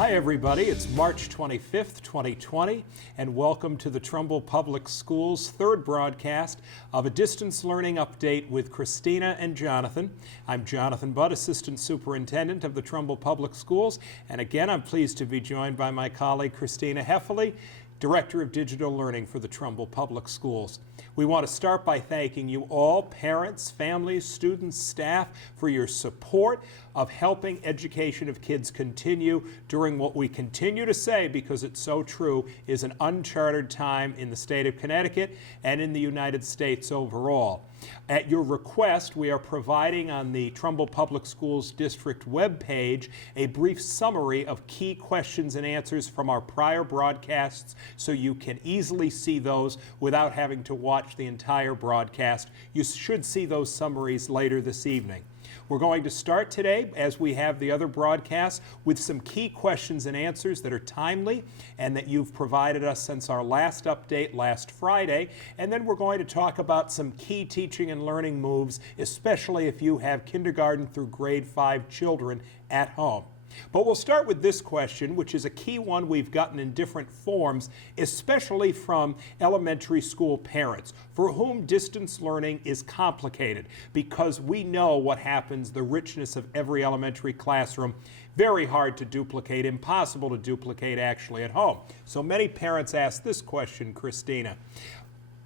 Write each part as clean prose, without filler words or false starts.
Hi everybody, it's March 25th, 2020, and welcome to the Trumbull Public Schools' third broadcast of a distance learning update with Christina and Jonathan. I'm Jonathan Budd, Assistant Superintendent of the Trumbull Public Schools, and again I'm pleased to be joined by my colleague Christina Heffley, Director of Digital Learning for the Trumbull Public Schools. We want to start by thanking you all, parents, families, students, staff, for your support of helping education of kids continue during what we continue to say, because it's so true, is an uncharted time in the state of Connecticut and in the United States overall. At your request, we are providing on the Trumbull Public Schools District webpage a brief summary of key questions and answers from our prior broadcasts so you can easily see those without having to watch the entire broadcast. You should see those summaries later this evening. We're going to start today, as we have the other broadcasts, with some key questions and answers that are timely and that you've provided us since our last update last Friday. And then we're going to talk about some key teaching and learning moves, especially if you have kindergarten through grade 5 children at home. But we'll start with this question, which is a key one we've gotten in different forms, especially from elementary school parents, for whom distance learning is complicated, because we know what happens, the richness of every elementary classroom, very hard to duplicate, impossible to duplicate actually at home. So many parents ask this question, Christina.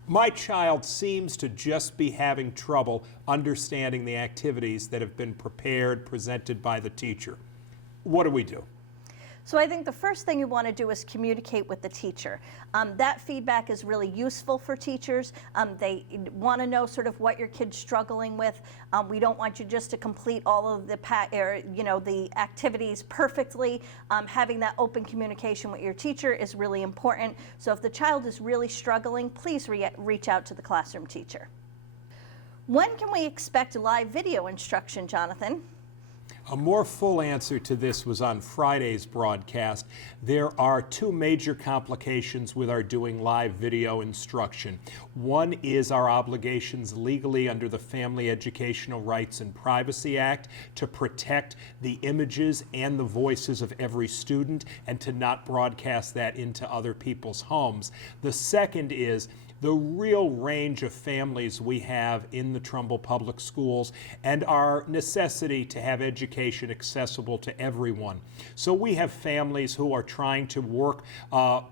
My child seems to just be having trouble understanding the activities that have been presented by the teacher. What do we do? So I think the first thing you want to do is communicate with the teacher. That feedback is really useful for teachers. They want to know sort of what your kid's struggling with. We don't want you just to complete all of the the activities perfectly. Having that open communication with your teacher is really important. So if the child is really struggling, please reach out to the classroom teacher. When can we expect live video instruction, Jonathan? A more full answer to this was on Friday's broadcast. There are two major complications with our doing live video instruction. One is our obligations legally under the Family Educational Rights and Privacy Act to protect the images and the voices of every student and to not broadcast that into other people's homes. The second is the real range of families we have in the Trumbull Public Schools and our necessity to have education accessible to everyone. So we have families who are trying to work,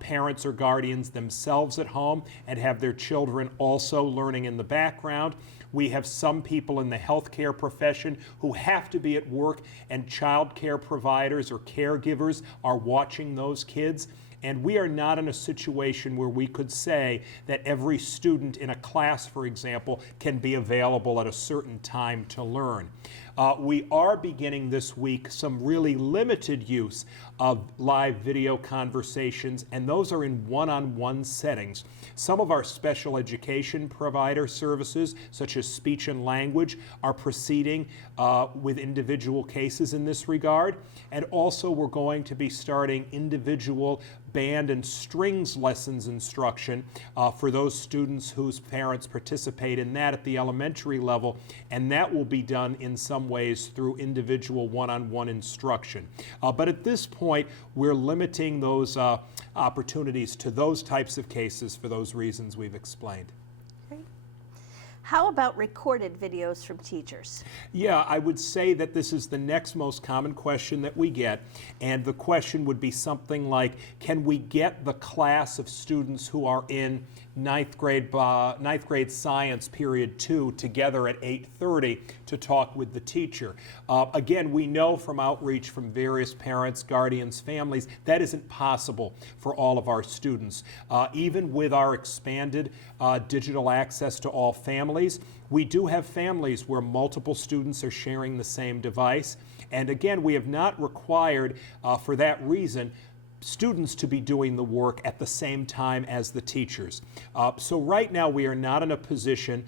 parents or guardians themselves at home and have their children also learning in the background. We have some people in the healthcare profession who have to be at work, and child care providers or caregivers are watching those kids. And we are not in a situation where we could say that every student in a class, for example, can be available at a certain time to learn. We are beginning this week some really limited use of live video conversations, and those are in one-on-one settings. Some of our special education provider services, such as speech and language, are proceeding with individual cases in this regard. And also we're going to be starting individual band and strings lessons instruction for those students whose parents participate in that at the elementary level, and that will be done in some ways through individual one-on-one instruction. But at this point, we're limiting those opportunities to those types of cases for those reasons we've explained. How about recorded videos from teachers? Yeah, I would say that this is the next most common question that we get, and the question would be something like, can we get the class of students who are in ninth grade science period 2 together at 8:30 to talk with the teacher? Again, we know from outreach from various parents, guardians, families, that isn't possible for all of our students. Even with our expanded digital access to all families, we do have families where multiple students are sharing the same device. And again, we have not required, for that reason, students to be doing the work at the same time as the teachers. So right now we are not in a position,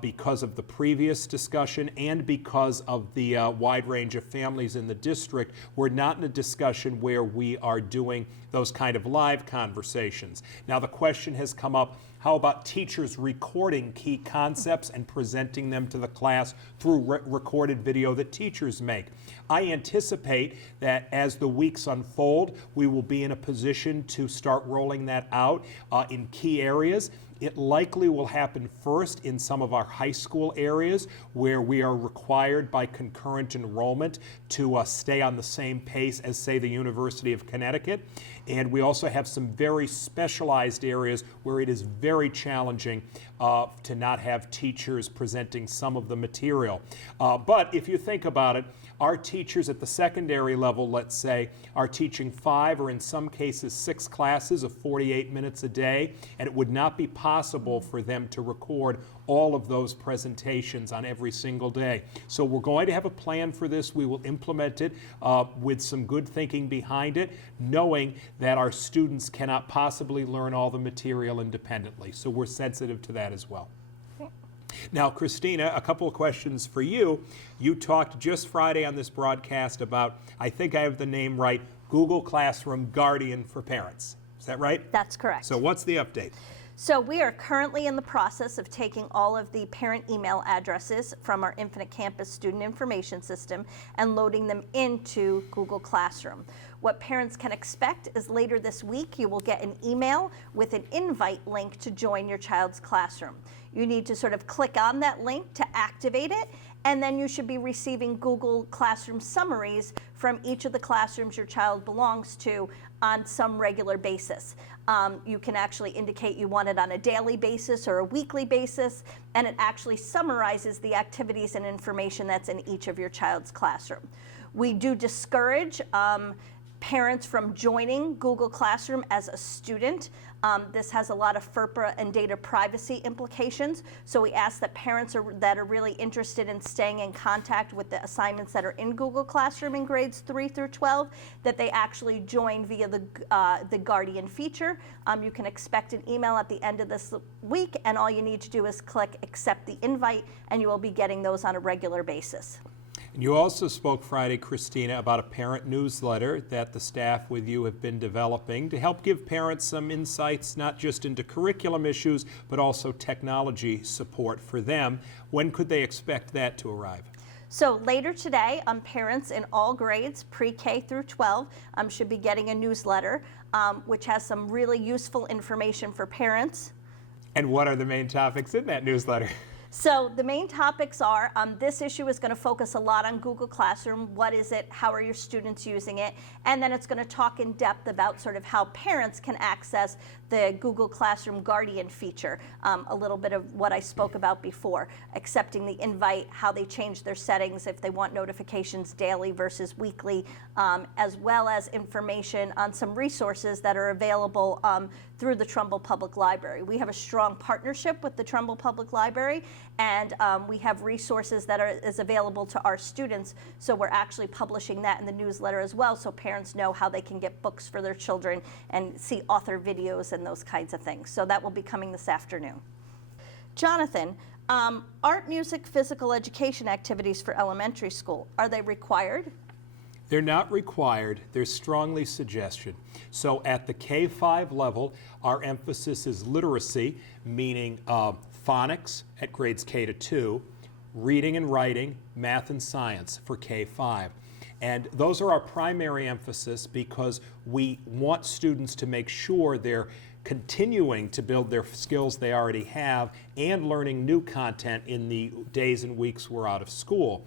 because of the previous discussion and because of the wide range of families in the district, we're not in a discussion where we are doing those kind of live conversations. Now the question has come up, How about teachers recording key concepts and presenting them to the class through recorded video that teachers make? I anticipate that as the weeks unfold, we will be in a position to start rolling that out in key areas. It likely will happen first in some of our high school areas where we are required by concurrent enrollment to stay on the same pace as, say, the University of Connecticut. And we also have some very specialized areas where it is very challenging to not have teachers presenting some of the material. But if you think about it, our teachers at the secondary level, let's say, are teaching 5 or in some cases 6 classes of 48 minutes a day, and it would not be possible for them to record all of those presentations on every single day. So we're going to have a plan for this. We will implement it with some good thinking behind it, knowing that our students cannot possibly learn all the material independently. So we're sensitive to that as well. Now, Christina, a couple of questions for you. You talked just Friday on this broadcast about, I think I have the name right, Google Classroom Guardian for Parents. Is that right? That's correct. So what's the update? So we are currently in the process of taking all of the parent email addresses from our Infinite Campus student information system and loading them into Google Classroom. What parents can expect is later this week you will get an email with an invite link to join your child's classroom. You need to sort of click on that link to activate it, and then you should be receiving Google Classroom summaries from each of the classrooms your child belongs to on some regular basis. You can actually indicate you want it on a daily basis or a weekly basis, and it actually summarizes the activities and information that's in each of your child's classroom. We do discourage parents from joining Google Classroom as a student. This has a lot of FERPA and data privacy implications, so we ask that parents that are really interested in staying in contact with the assignments that are in Google Classroom in grades 3 through 12, that they actually join via the Guardian feature. You can expect an email at the end of this week, and all you need to do is click accept the invite, and you will be getting those on a regular basis. You also spoke Friday, Christina, about a parent newsletter that the staff with you have been developing to help give parents some insights not just into curriculum issues, but also technology support for them. When could they expect that to arrive? So later today, parents in all grades, pre-K through 12, should be getting a newsletter, which has some really useful information for parents. And what are the main topics in that newsletter? So the main topics are, this issue is going to focus a lot on Google Classroom. What is it? How are your students using it? And then it's going to talk in depth about sort of how parents can access the Google Classroom Guardian feature, a little bit of what I spoke about before, accepting the invite, how they change their settings if they want notifications daily versus weekly, as well as information on some resources that are available through the Trumbull Public Library. We have a strong partnership with the Trumbull Public Library, and we have resources that is available to our students, so we're actually publishing that in the newsletter as well, so parents know how they can get books for their children and see author videos and those kinds of things. So that will be coming this afternoon. Jonathan, art, music, physical education activities for elementary school, are they required? They're not required, they're strongly suggested. So at the K-5 level, our emphasis is literacy, meaning phonics at grades K to 2, reading and writing, math and science for K-5. And those are our primary emphasis because we want students to make sure they're continuing to build their skills they already have and learning new content in the days and weeks we're out of school.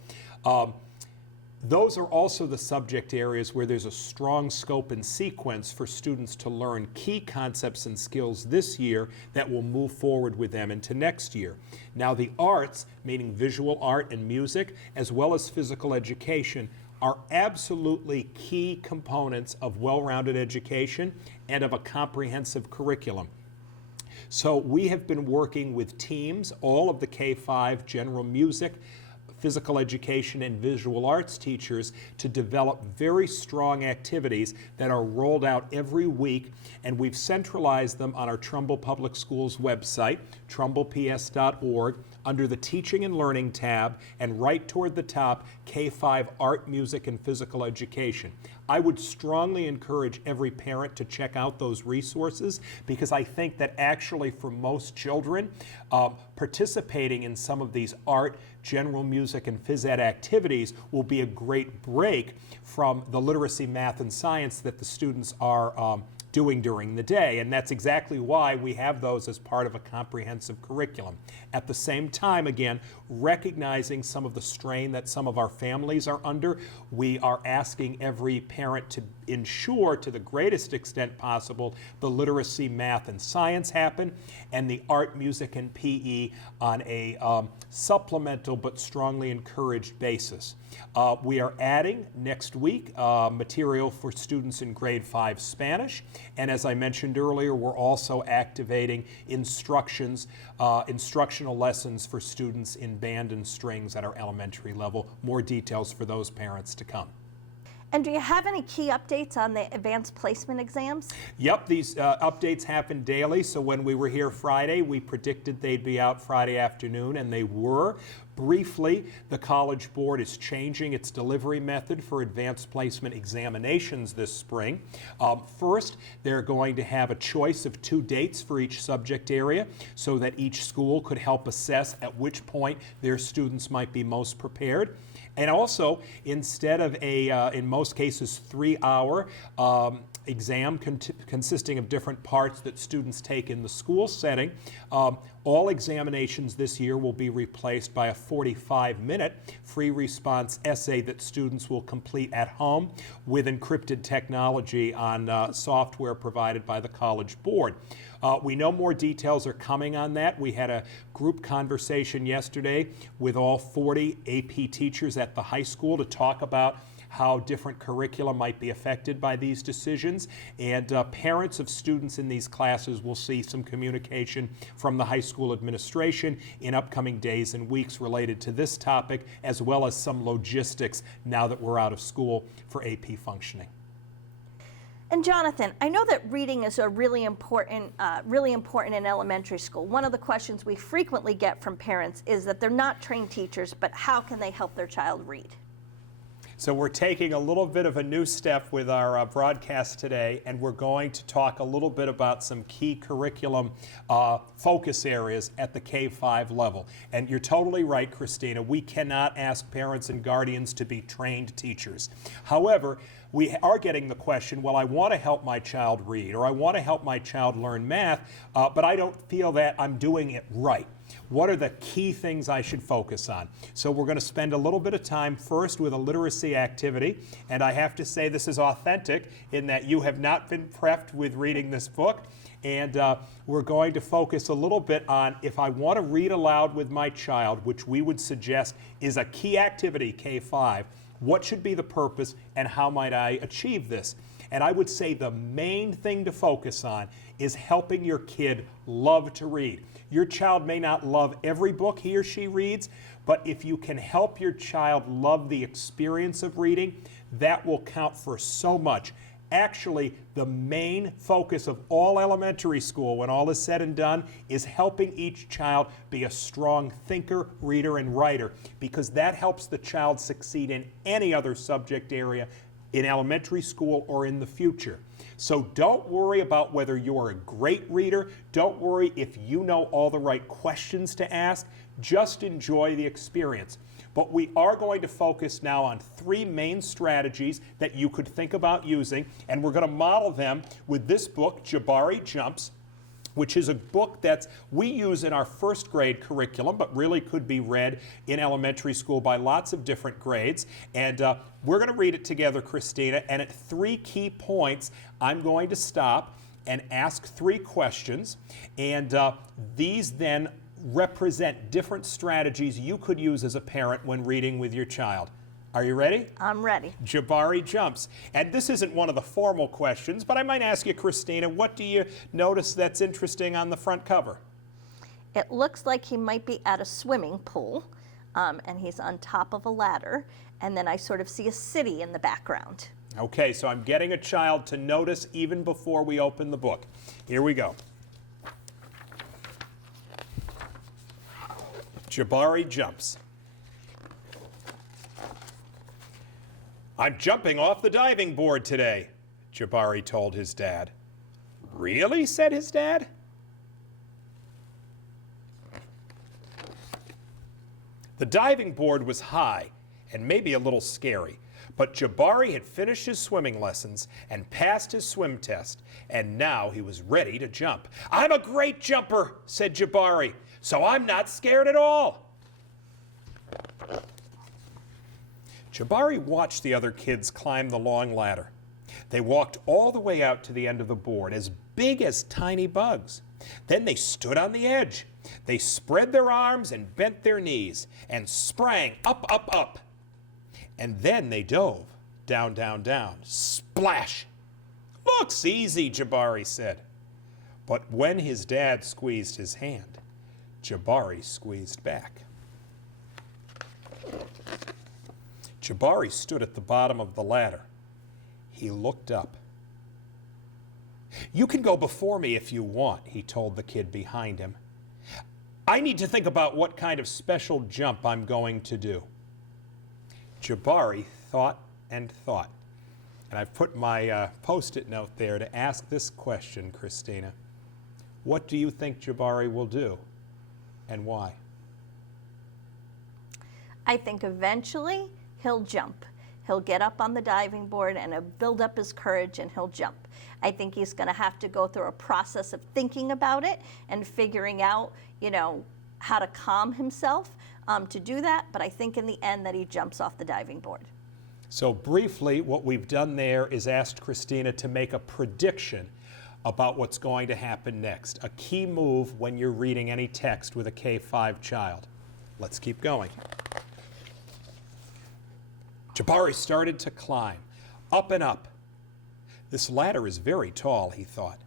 Those are also the subject areas where there's a strong scope and sequence for students to learn key concepts and skills this year that will move forward with them into next year. Now the arts, meaning visual art and music, as well as physical education, are absolutely key components of well-rounded education and of a comprehensive curriculum. So we have been working with teams, all of the K-5 general music, physical education, and visual arts teachers to develop very strong activities that are rolled out every week, and we've centralized them on our Trumbull Public Schools website, trumbleps.org, under the Teaching and Learning tab, and right toward the top, K-5 Art, Music, and Physical Education. I would strongly encourage every parent to check out those resources, because I think that actually for most children, participating in some of these art, general music, and phys ed activities will be a great break from the literacy, math, and science that the students are doing during the day, and that's exactly why we have those as part of a comprehensive curriculum. At the same time, again, recognizing some of the strain that some of our families are under, we are asking every parent to ensure to the greatest extent possible the literacy, math, and science happen, and the art, music, and PE on a supplemental but strongly encouraged basis. We are adding next week material for students in grade 5 Spanish, and as I mentioned earlier, we're also activating instructional lessons for students in band and strings at our elementary level. More details for those parents to come. And do you have any key updates on the advanced placement exams? Yep, these updates happen daily. So when we were here Friday, we predicted they'd be out Friday afternoon, and they were. Briefly, the College Board is changing its delivery method for advanced placement examinations this spring. First, they're going to have a choice of 2 dates for each subject area so that each school could help assess at which point their students might be most prepared. And also, instead of in most cases, 3-hour exam consisting of different parts that students take in the school setting, all examinations this year will be replaced by a 45-minute free response essay that students will complete at home with encrypted technology on software provided by the College Board. We know more details are coming on that. We had a group conversation yesterday with all 40 AP teachers at the high school to talk about how different curricula might be affected by these decisions. And parents of students in these classes will see some communication from the high school administration in upcoming days and weeks related to this topic, as well as some logistics now that we're out of school for AP functioning. And Jonathan, I know that reading is a really important in elementary school. One of the questions we frequently get from parents is that they're not trained teachers, but how can they help their child read? So we're taking a little bit of a new step with our broadcast today, and we're going to talk a little bit about some key curriculum focus areas at the K-5 level. And you're totally right, Christina. We cannot ask parents and guardians to be trained teachers. However, we are getting the question, well, I want to help my child read, or I want to help my child learn math, but I don't feel that I'm doing it right. What are the key things I should focus on? So we're going to spend a little bit of time first with a literacy activity, and I have to say this is authentic in that you have not been prepped with reading this book, and we're going to focus a little bit on if I want to read aloud with my child, which we would suggest is a key activity, K-5, what should be the purpose and how might I achieve this? And I would say the main thing to focus on is helping your kid love to read. Your child may not love every book he or she reads, but if you can help your child love the experience of reading, that will count for so much. Actually, the main focus of all elementary school, when all is said and done, is helping each child be a strong thinker, reader, and writer, because that helps the child succeed in any other subject area in elementary school or in the future. So don't worry about whether you're a great reader. Don't worry if you know all the right questions to ask. Just enjoy the experience. But we are going to focus now on 3 main strategies that you could think about using, and we're going to model them with this book, Jabari Jumps, which is a book that we use in our first grade curriculum, but really could be read in elementary school by lots of different grades. And we're going to read it together, Christina, and at 3 key points, I'm going to stop and ask 3 questions, and these then represent different strategies you could use as a parent when reading with your child. Are you ready? I'm ready. Jabari Jumps. And this isn't one of the formal questions, but I might ask you, Christina, what do you notice that's interesting on the front cover? It looks like he might be at a swimming pool, and he's on top of a ladder, and then I sort of see a city in the background. Okay, so I'm getting a child to notice even before we open the book. Here we go. Jabari jumps. "I'm jumping off the diving board today," Jabari told his dad. "Really?" said his dad. The diving board was high and maybe a little scary, but Jabari had finished his swimming lessons and passed his swim test, and now he was ready to jump. "I'm a great jumper," said Jabari, "so I'm not scared at all." Jabari watched the other kids climb the long ladder. They walked all the way out to the end of the board, as big as tiny bugs. Then they stood on the edge. They spread their arms and bent their knees and sprang up, up, up. And then they dove down, down, down. Splash! "Looks easy," Jabari said. But when his dad squeezed his hand, Jabari squeezed back. Jabari stood at the bottom of the ladder. He looked up. "You can go before me if you want," he told the kid behind him. "I need to think about what kind of special jump I'm going to do." Jabari thought and thought. And I've put my Post-it note there to ask this question, Christina. What do you think Jabari will do, and why? I think eventually he'll jump. He'll get up on the diving board and he'll build up his courage and he'll jump. I think he's going to have to go through a process of thinking about it and figuring out, how to calm himself to do that. But I think in the end that he jumps off the diving board. So briefly, what we've done there is asked Christina to make a prediction about what's going to happen next, a key move when you're reading any text with a K-5 child. Let's keep going. Jabari started to climb, up and up. This ladder is very tall, he thought.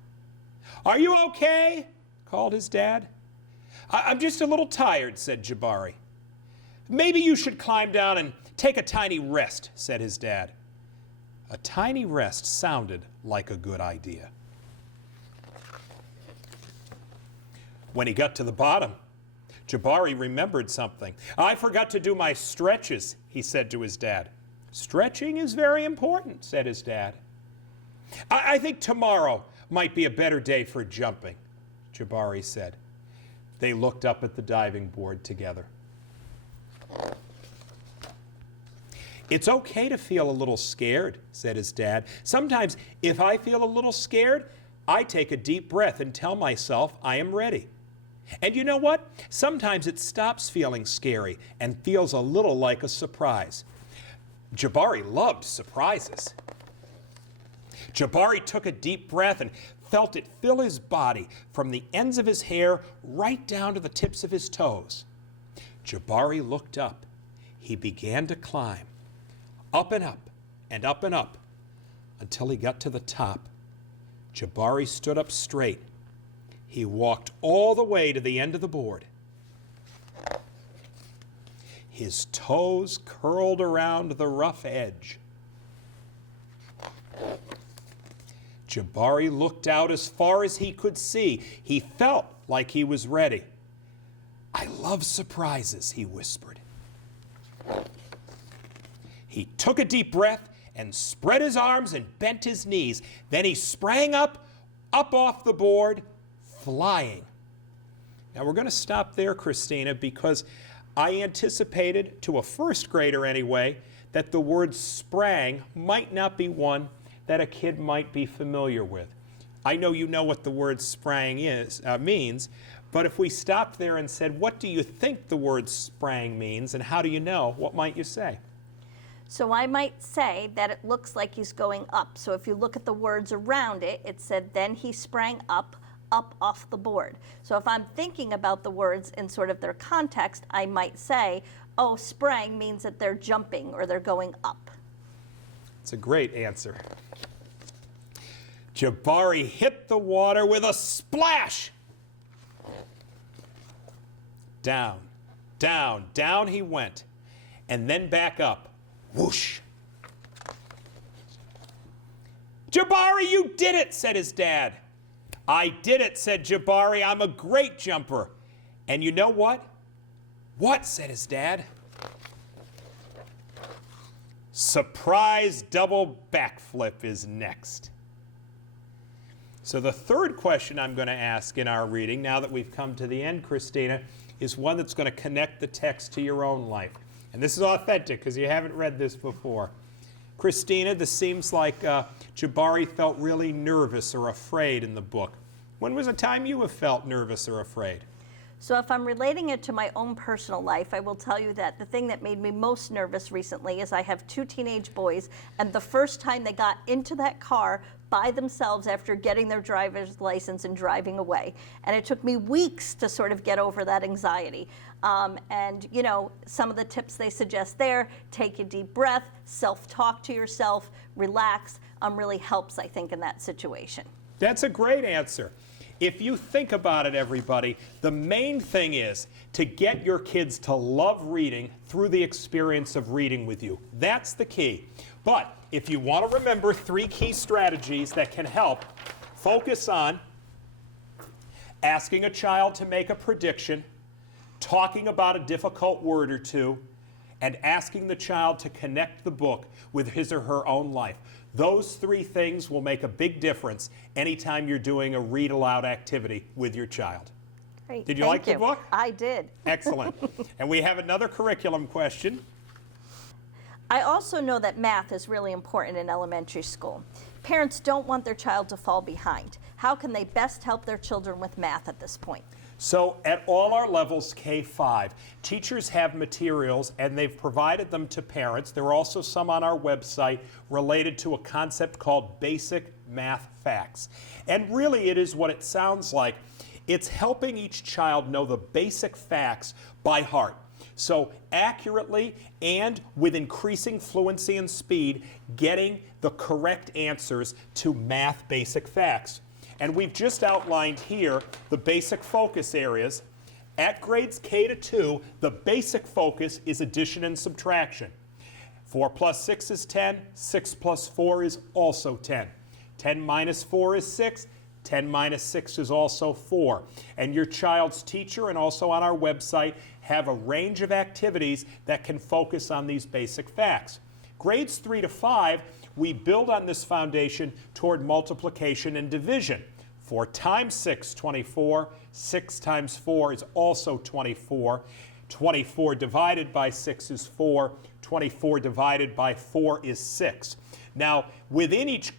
"Are you okay?" called his dad. I'm just a little tired," said Jabari. "Maybe you should climb down and take a tiny rest," said his dad. A tiny rest sounded like a good idea. When he got to the bottom, Jabari remembered something. "I forgot to do my stretches," he said to his dad. "Stretching is very important," said his dad. I think tomorrow might be a better day for jumping," Jabari said. They looked up at the diving board together. "It's okay to feel a little scared," said his dad. "Sometimes if I feel a little scared, I take a deep breath and tell myself I am ready. And you know what? Sometimes it stops feeling scary and feels a little like a surprise." Jabari loved surprises. Jabari took a deep breath and felt it fill his body from the ends of his hair right down to the tips of his toes. Jabari looked up. He began to climb, up and up and up and up, until he got to the top. Jabari stood up straight. He walked all the way to the end of the board. His toes curled around the rough edge. Jabari looked out as far as he could see. He felt like he was ready. "I love surprises," he whispered. He took a deep breath and spread his arms and bent his knees. Then he sprang up off the board, flying. Now we're going to stop there, Christina, because I anticipated, to a first grader anyway, that the word sprang might not be one that a kid might be familiar with. I know you know what the word sprang means, but if we stopped there and said, what do you think the word sprang means and how do you know, what might you say? So I might say that it looks like he's going up. So if you look at the words around it, it said, then he sprang up off the board. So if I'm thinking about the words in sort of their context, I might say, oh, sprang means that they're jumping or they're going up. It's a great answer. Jabari hit the water with a splash. Down, down, down he went, and then back up. Whoosh. Jabari, you did it, said his dad. I did it, said Jabari. I'm a great jumper. And you know what? "What?" said his dad. "Surprise double backflip is next." So the third question I'm going to ask in our reading, now that we've come to the end, Christina, is one that's going to connect the text to your own life. And this is authentic because you haven't read this before. Christina, this seems like Jabari felt really nervous or afraid in the book. When was a time you have felt nervous or afraid? So if I'm relating it to my own personal life, I will tell you that the thing that made me most nervous recently is I have 2 teenage boys, and the first time they got into that car by themselves after getting their driver's license and driving away. And it took me weeks to sort of get over that anxiety. And, you know, some of the tips they suggest there, take a deep breath, self-talk to yourself, relax, really helps, I think, in that situation. That's a great answer. If you think about it, everybody, the main thing is to get your kids to love reading through the experience of reading with you. That's the key. But if you want to remember 3 key strategies that can help, focus on asking a child to make a prediction, talking about a difficult word or two, and asking the child to connect the book with his or her own life. Those 3 things will make a big difference anytime you're doing a read aloud activity with your child. Great. Did you like the book? I did. Excellent. And we have another curriculum question. I also know that math is really important in elementary school. Parents don't want their child to fall behind. How can they best help their children with math at this point? So at all our levels, K-5, teachers have materials and they've provided them to parents. There are also some on our website related to a concept called basic math facts. And really it is what it sounds like. It's helping each child know the basic facts by heart. So accurately and with increasing fluency and speed, getting the correct answers to math basic facts. And we've just outlined here the basic focus areas. At grades K to 2, the basic focus is addition and subtraction. 4 plus 6 is 10, 6 plus 4 is also 10. 10 minus 4 is 6, 10 minus 6 is also 4. And your child's teacher and also on our website have a range of activities that can focus on these basic facts. Grades 3 to 5, we build on this foundation toward multiplication and division. 4 times 6, 24. 6 times 4 is also 24. 24 divided by 6 is 4. 24 divided by 4 is 6. Now, within each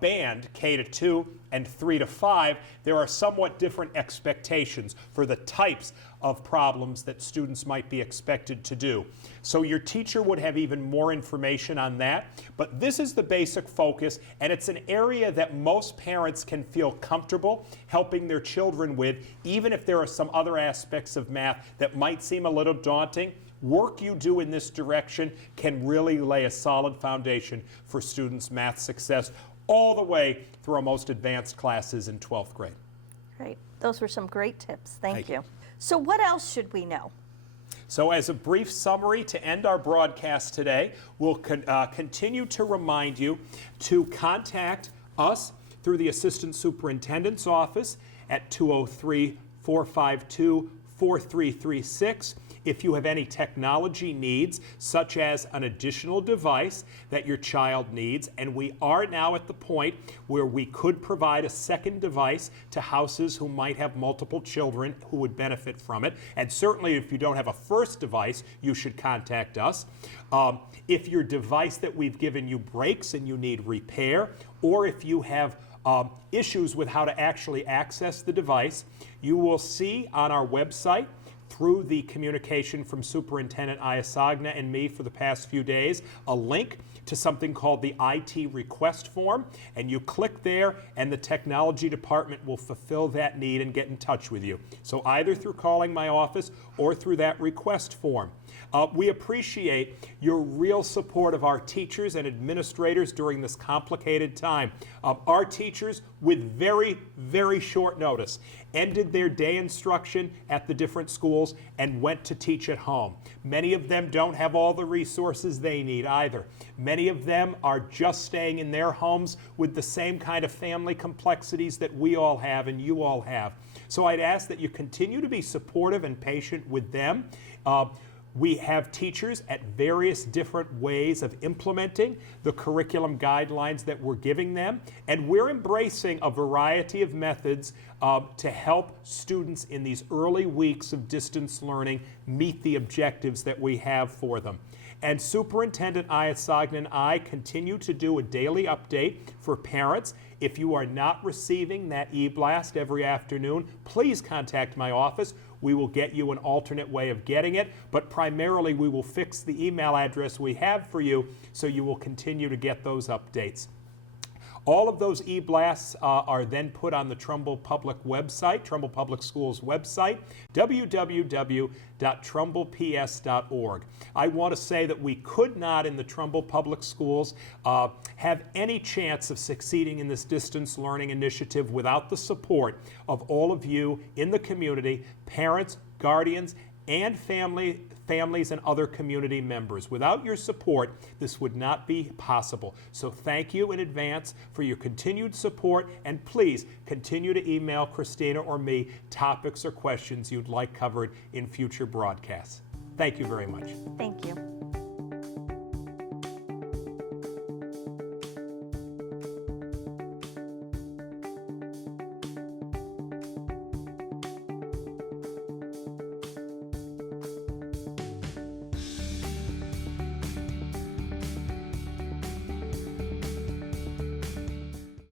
band, K to 2 and 3 to 5, there are somewhat different expectations for the types of problems that students might be expected to do. So your teacher would have even more information on that, but this is the basic focus, and it's an area that most parents can feel comfortable helping their children with, even if there are some other aspects of math that might seem a little daunting. Work you do in this direction can really lay a solid foundation for students' math success all the way through our most advanced classes in 12th grade. Great. Those were some great tips. Thank you. So what else should we know? So as a brief summary to end our broadcast today, we'll continue to remind you to contact us through the Assistant Superintendent's office at 203-452-4336. If you have any technology needs, such as an additional device that your child needs, and we are now at the point where we could provide a second device to houses who might have multiple children who would benefit from it. And certainly if you don't have a first device, you should contact us. If your device that we've given you breaks and you need repair, or if you have issues with how to actually access the device, you will see on our website through the communication from Superintendent Iasagna and me for the past few days, a link to something called the IT request form, and you click there and the technology department will fulfill that need and get in touch with you. So either through calling my office or through that request form. We appreciate your real support of our teachers and administrators during this complicated time. Our teachers, with very, very short notice, ended their day instruction at the different schools and went to teach at home. Many of them don't have all the resources they need either. Many Many of them are just staying in their homes with the same kind of family complexities that we all have and you all have. So I'd ask that you continue to be supportive and patient with them. We have teachers at various different ways of implementing the curriculum guidelines that we're giving them, and we're embracing a variety of methods to help students in these early weeks of distance learning meet the objectives that we have for them. And Superintendent Ayasagna and I continue to do a daily update for parents. If you are not receiving that e-blast every afternoon, please contact my office. We will get you an alternate way of getting it, but primarily we will fix the email address we have for you so you will continue to get those updates. All of those e-blasts are then put on the Trumbull Public website, Trumbull Public Schools website, www.trumbleps.org. I want to say that we could not, in the Trumbull Public Schools, have any chance of succeeding in this distance learning initiative without the support of all of you in the community, parents, guardians, and families and other community members. Without your support, this would not be possible. So thank you in advance for your continued support, and please continue to email Christina or me topics or questions you'd like covered in future broadcasts. Thank you very much. Thank you.